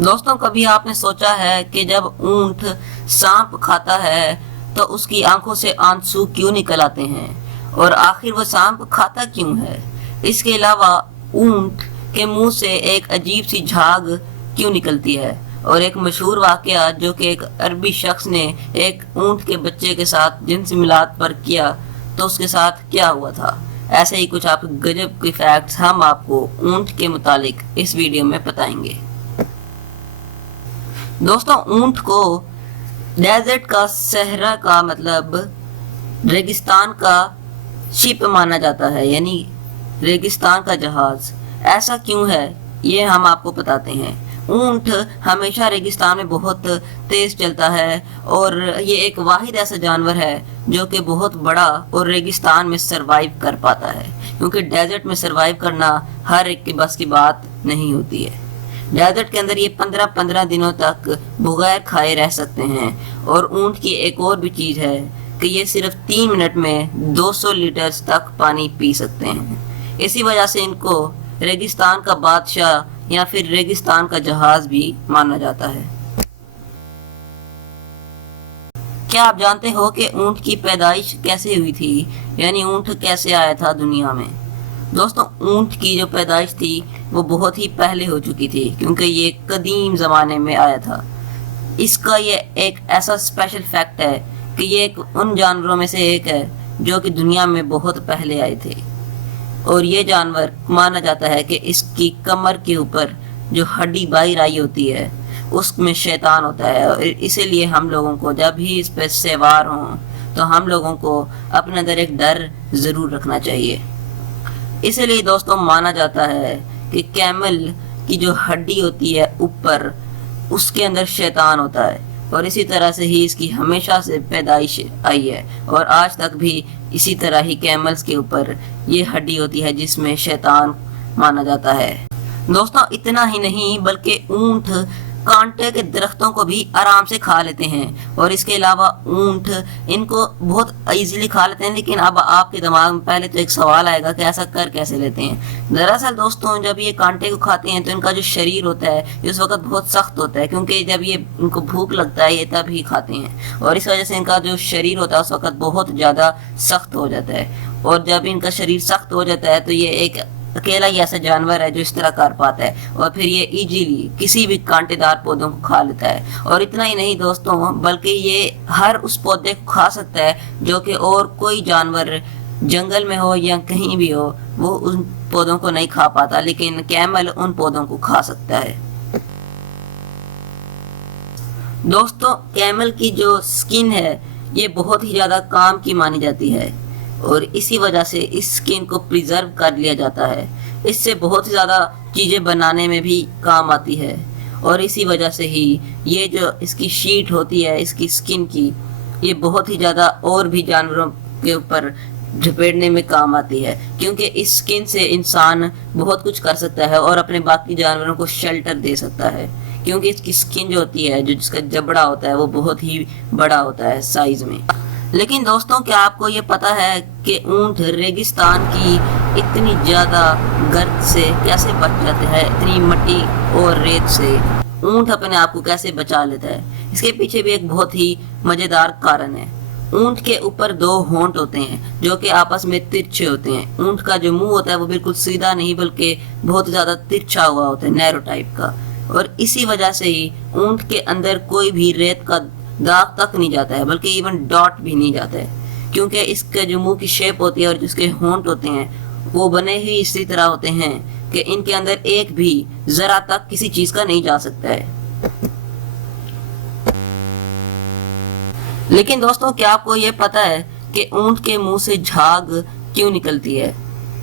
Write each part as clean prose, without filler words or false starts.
दोस्तों, कभी आपने सोचा है कि जब ऊंट सांप खाता है तो उसकी आंखों से आंसू क्यों निकल आते हैं, और आखिर वो सांप खाता क्यों है? इसके अलावा ऊंट के मुंह से एक अजीब सी झाग क्यों निकलती है? और एक मशहूर वाकया जो कि एक अरबी शख्स ने एक ऊंट के बच्चे के साथ जिनसे मिलाद पर किया तो उसके साथ क्या हुआ था? ऐसे ही कुछ आप गजब के फैक्ट्स हम आपको ऊंट के मुतालिक इस वीडियो में बताएंगे। दोस्तों, ऊंट को डेजर्ट का सहरा का मतलब रेगिस्तान का शिप माना जाता है, यानी रेगिस्तान का जहाज। ऐसा क्यों है ये हम आपको बताते हैं। ऊंट हमेशा रेगिस्तान में बहुत तेज चलता है और ये एक वाहिद ऐसा जानवर है जो कि बहुत बड़ा और रेगिस्तान में सरवाइव कर पाता है, क्योंकि डेजर्ट में सरवाइव करना हर एक के बस की बात नहीं होती है। डेजर्ट के अंदर ये 15-15 दिनों तक बगैर खाए रह सकते हैं। और ऊंट की एक और भी चीज है कि ये सिर्फ 3 मिनट में 200 लीटर तक पानी पी सकते हैं। इसी वजह से इनको रेगिस्तान का बादशाह या फिर रेगिस्तान का जहाज भी माना जाता है। क्या आप जानते हो कि ऊंट की पैदाइश कैसे हुई थी, यानी ऊंट कैसे आया था दुनिया में? दोस्तों, ऊंट की जो पैदाइश थी वो बहुत ही पहले हो चुकी थी, क्योंकि ये कदीम ज़माने में आया था। इसका ये एक ऐसा स्पेशल फैक्ट है कि ये एक उन जानवरों में से एक है जो कि दुनिया में बहुत पहले आए थे। और ये जानवर माना जाता है कि इसकी कमर के ऊपर जो हड्डी बाहर आई होती है उसमें शैतान होता है, और इसीलिए हम लोगों को जब भी इस पर सवार हों तो हम लोगों को अपने अंदर एक डर ज़रूर रखना चाहिए। इसलिए दोस्तों, माना जाता है कि कैमल की जो हड्डी होती है ऊपर, उसके अंदर शैतान होता है, और इसी तरह से ही इसकी हमेशा से पैदाइश आई है, और आज तक भी इसी तरह ही कैमल्स के ऊपर ये हड्डी होती है जिसमें शैतान माना जाता है। दोस्तों, इतना ही नहीं बल्कि ऊंट कांटे के दरख्तों को भी आराम से खा लेते हैं, और इसके अलावा ऊंट इनको बहुत इजीली खा लेते हैं। लेकिन अब आपके दिमाग में पहले तो एक सवाल आएगा कि ऐसा कर कैसे लेते हैं। दरअसल दोस्तों, जब ये कांटे को खाते हैं तो इनका जो शरीर होता है इस वक्त बहुत सख्त होता है, क्योंकि जब ये इनको भूख लगता है ये तब ही खाते हैं, और इस वजह से इनका जो शरीर होता है उस वक्त बहुत ज़्यादा सख्त हो जाता है। और जब इनका शरीर सख्त हो जाता है तो ये एक अकेला ही ऐसा जानवर है जो इस तरह कर पाता है, और फिर ये इजीली किसी भी कांटेदार पौधों को खा लेता है। और इतना ही नहीं दोस्तों, बल्कि ये हर उस पौधे को खा सकता है जो कि और कोई जानवर जंगल में हो या कहीं भी हो वो उन पौधों को नहीं खा पाता, लेकिन कैमल उन पौधों को खा सकता है। दोस्तों, कैमल की जो स्किन है ये बहुत ही ज्यादा काम की मानी जाती है, और इसी वजह से इस स्किन को प्रिजर्व कर लिया जाता है। इससे बहुत ही ज़्यादा चीज़ें बनाने में भी काम आती है, और इसी वजह से ही ये जो इसकी शीट होती है इसकी स्किन की, ये बहुत ही ज़्यादा और भी जानवरों के ऊपर झपेटने में काम आती है, क्योंकि इस स्किन से इंसान बहुत कुछ कर सकता है और अपने बाकी जानवरों को शेल्टर दे सकता है, क्योंकि इसकी स्किन जो होती है, जो जिसका जबड़ा होता है वो बहुत ही बड़ा होता है साइज़ में। लेकिन दोस्तों, क्या आपको ये पता है कि ऊंट रेगिस्तान की इतनी ज़्यादा गर्द से कैसे बच जाते हैं, इतनी मिट्टी और रेत से ऊंट अपने आप को कैसे बचा लेता है? इसके पीछे भी एक बहुत ही मज़ेदार कारण है। ऊंट के ऊपर 2 होंठ होते हैं जो कि आपस में तिरछे होते हैं। ऊंट का जो मुंह होता है वो बिल्कुल सीधा नहीं बल्कि बहुत ज़्यादा तिरछा हुआ होता है, नैरो टाइप का, और इसी वजह से ही ऊंट के अंदर कोई भी रेत का दाग तक नहीं जाता है, बल्कि इवन डॉट भी नहीं जाता है, क्योंकि इसके जो मुंह की शेप होती है और जिसके होंठ होते हैं वो बने ही इसी तरह होते हैं कि इनके अंदर एक भी जरा तक किसी चीज का नहीं जा सकता है। लेकिन दोस्तों, क्या आपको ये पता है कि ऊंट के मुंह से झाग क्यों निकलती है?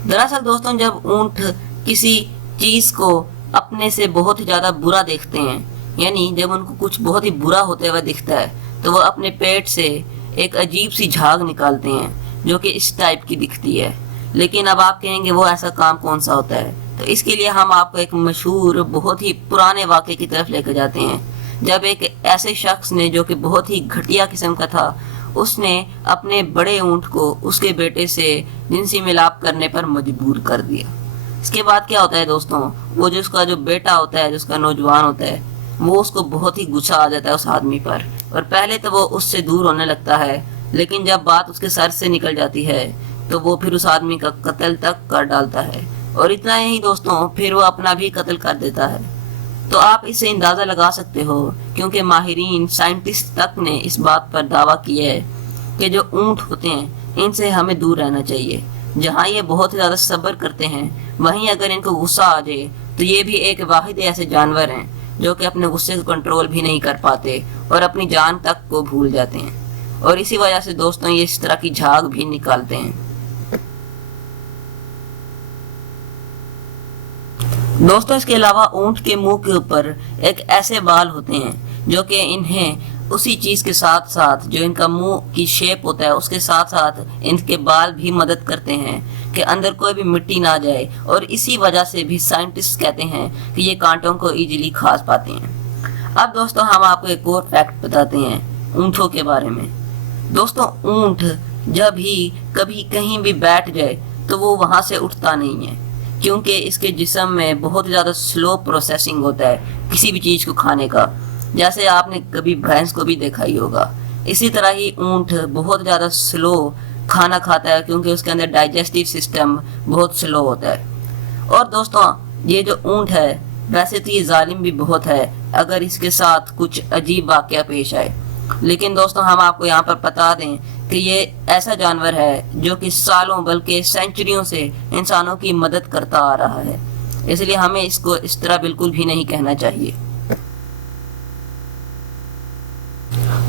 दरअसल दोस्तों, जब ऊंट किसी चीज को अपने से बहुत ही ज्यादा बुरा देखते हैं, यानी जब उनको कुछ बहुत ही बुरा होते हुए दिखता है, तो वो अपने पेट से एक अजीब सी झाग निकालते हैं जो कि इस टाइप की दिखती है। लेकिन अब आप कहेंगे वो ऐसा काम कौन सा होता है? तो इसके लिए हम आपको एक मशहूर बहुत ही पुराने वाक़े की तरफ लेकर जाते हैं, जब एक ऐसे शख्स ने जो कि बहुत ही घटिया किस्म का था, उसने अपने बड़े ऊंट को उसके बेटे से जिनसी मिलाप करने पर मजबूर कर दिया। इसके बाद क्या होता है दोस्तों, वो जो उसका जो बेटा होता है, जो उसका नौजवान होता है, वो उसको बहुत ही गुस्सा आ जाता है उस आदमी पर, और पहले तो वो उससे दूर होने लगता है, लेकिन जब बात उसके सर से निकल जाती है तो वो फिर उस आदमी का कत्ल तक कर डालता है। और इतना ही दोस्तों, फिर वो अपना भी कत्ल कर देता है। तो आप इससे अंदाज़ा लगा सकते हो, क्योंकि माहिरीन साइंटिस्ट तक ने इस बात पर दावा किया है कि जो ऊँट होते हैं इनसे हमें दूर रहना चाहिए। जहाँ ये बहुत ज़्यादा सब्र करते हैं, वहीं अगर इनको गुस्सा आ जाए तो ये भी एक वाहिद ऐसे जानवर हैं जो कि अपने गुस्से को कंट्रोल भी नहीं कर पाते और अपनी जान तक को भूल जाते हैं, और इसी वजह से दोस्तों ये इस तरह की झाग भी निकालते हैं। दोस्तों, इसके अलावा ऊँट के मुंह के ऊपर एक ऐसे बाल होते हैं जो कि इन्हें उसी चीज़ के साथ साथ, जो इनका मुंह की शेप होता है उसके साथ साथ इनके बाल भी मदद करते हैं कि अंदर कोई भी मिट्टी ना जाए, और इसी वजह से भी साइंटिस्ट कहते हैं कि ये कांटों को इजीली खा पाते हैं। अब दोस्तों, हम आपको एक और फैक्ट बताते हैं ऊँटों के बारे में। दोस्तों, ऊँट जब भी कभी कहीं भी बैठ जाए तो वो वहाँ से उठता नहीं है, क्योंकि इसके जिस्म में बहुत ज़्यादा स्लो प्रोसेसिंग होता है किसी भी चीज़ को खाने का। जैसे आपने कभी भैंस को भी देखा ही होगा, इसी तरह ही ऊँट बहुत ज़्यादा स्लो खाना खाता है, क्योंकि उसके अंदर डाइजेस्टिव सिस्टम बहुत स्लो होता है। और दोस्तों, ये जो ऊँट है वैसे तो ये जालिम भी बहुत है अगर इसके साथ कुछ अजीब वाक़या पेश आए, लेकिन दोस्तों हम आपको यहाँ पर बता दें कि ये ऐसा जानवर है जो कि सालों बल्कि सेंचुरियों से इंसानों की मदद करता आ रहा है, इसलिए हमें इसको इस तरह बिल्कुल भी नहीं कहना चाहिए।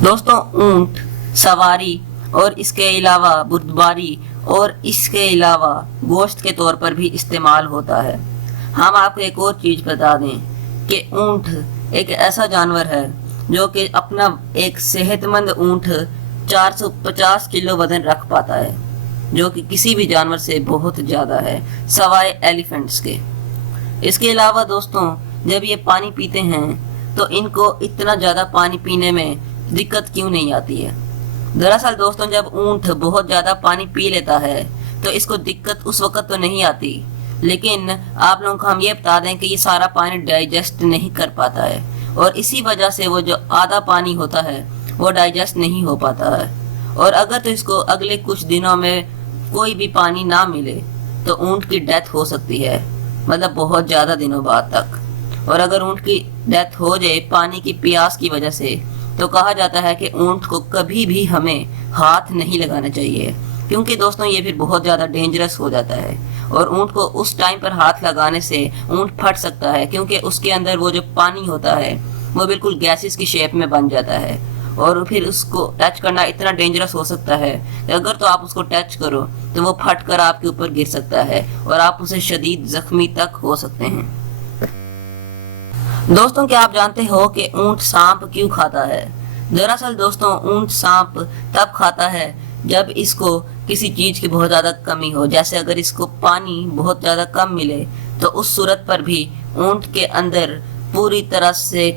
दोस्तों, ऊँट सवारी और इसके अलावा बुर्दबारी और इसके अलावा गोश्त के तौर पर भी इस्तेमाल होता है। हम आपको एक और चीज़ बता दें कि ऊँट एक ऐसा जानवर है जो कि अपना एक सेहतमंद ऊँट 450 किलो वजन रख पाता है, जो कि किसी भी जानवर से बहुत ज़्यादा है सवाए एलिफेंट्स के। इसके अलावा दोस्तों, जब ये पानी पीते हैं तो इनको इतना ज़्यादा पानी पीने में दिक्कत क्यों नहीं आती है? दरअसल दोस्तों, जब ऊँट बहुत ज़्यादा पानी पी लेता है तो इसको दिक्कत उस वक्त तो नहीं आती, लेकिन आप लोगों को हम ये बता दें कि ये सारा पानी डाइजेस्ट नहीं कर पाता है, और इसी वजह से वो जो आधा पानी होता है वो डाइजेस्ट नहीं हो पाता है। और अगर तो इसको अगले कुछ दिनों में कोई भी पानी ना मिले तो ऊँट की डेथ हो सकती है, मतलब बहुत ज़्यादा दिनों बाद तक। और अगर ऊँट की डेथ हो जाए पानी की प्यास की वजह से, तो कहा जाता है कि ऊँट को कभी भी हमें हाथ नहीं लगाना चाहिए, क्योंकि दोस्तों ये फिर बहुत ज़्यादा डेंजरस हो जाता है, और ऊँट को उस टाइम पर हाथ लगाने से ऊँट फट सकता है, क्योंकि उसके अंदर वो जो पानी होता है वो बिल्कुल गैसेस की शेप में बन जाता है, और फिर उसको टच करना इतना डेंजरस हो सकता है कि अगर तो आप उसको टच करो तो वो फट कर आपके ऊपर गिर सकता है और आप उसे शदीद जख्मी तक हो सकते हैं। दोस्तों, क्या आप जानते हो कि ऊँट सांप क्यों खाता है? दरअसल दोस्तों, ऊँट सांप तब खाता है जब इसको किसी चीज़ की बहुत ज़्यादा कमी हो, जैसे अगर इसको पानी बहुत ज़्यादा कम मिले तो उस सूरत पर भी ऊँट के अंदर पूरी तरह से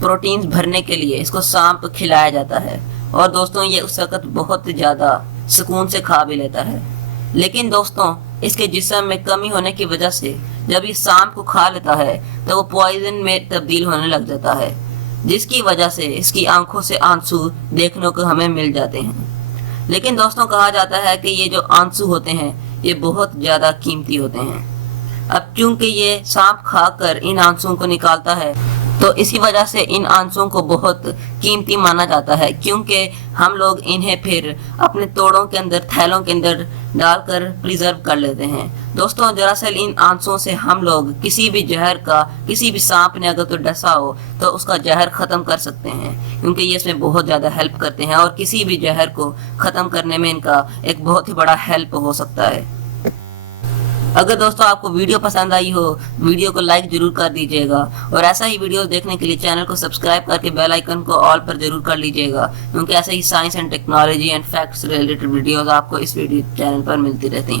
प्रोटीन्स भरने के लिए इसको सांप खिलाया जाता है, और दोस्तों ये उस वक्त बहुत ज़्यादा सुकून से खा भी लेता है। लेकिन दोस्तों, इसके जिस्म में कमी होने की वजह से जब ये सांप को खा लेता है तो वो पॉइजन में तब्दील होने लग जाता है, जिसकी वजह से इसकी आंखों से आंसू देखने को हमें मिल जाते हैं। लेकिन दोस्तों, कहा जाता है कि ये जो आंसू होते हैं ये बहुत ज़्यादा कीमती होते हैं। अब चूंकि ये सांप खाकर इन आंसुओं को निकालता है तो इसी वजह से इन आंसुओं को बहुत कीमती माना जाता है, क्योंकि हम लोग इन्हें फिर अपने तोड़ों के अंदर, थैलों के अंदर डालकर प्रिजर्व कर लेते हैं। दोस्तों, दरअसल इन आंसुओं से हम लोग किसी भी जहर का, किसी भी सांप ने अगर तो डसा हो तो उसका जहर ख़त्म कर सकते हैं, क्योंकि ये इसमें बहुत ज़्यादा हेल्प करते हैं, और किसी भी जहर को ख़त्म करने में इनका एक बहुत ही बड़ा हेल्प हो सकता है। अगर दोस्तों आपको वीडियो पसंद आई हो, वीडियो को लाइक जरूर कर दीजिएगा, और ऐसा ही वीडियो देखने के लिए चैनल को सब्सक्राइब करके बेल आइकन को ऑल पर जरूर कर लीजिएगा, क्योंकि ऐसे ही science and technology and facts related videos आपको इस वीडियो चैनल पर मिलती रहती हैं।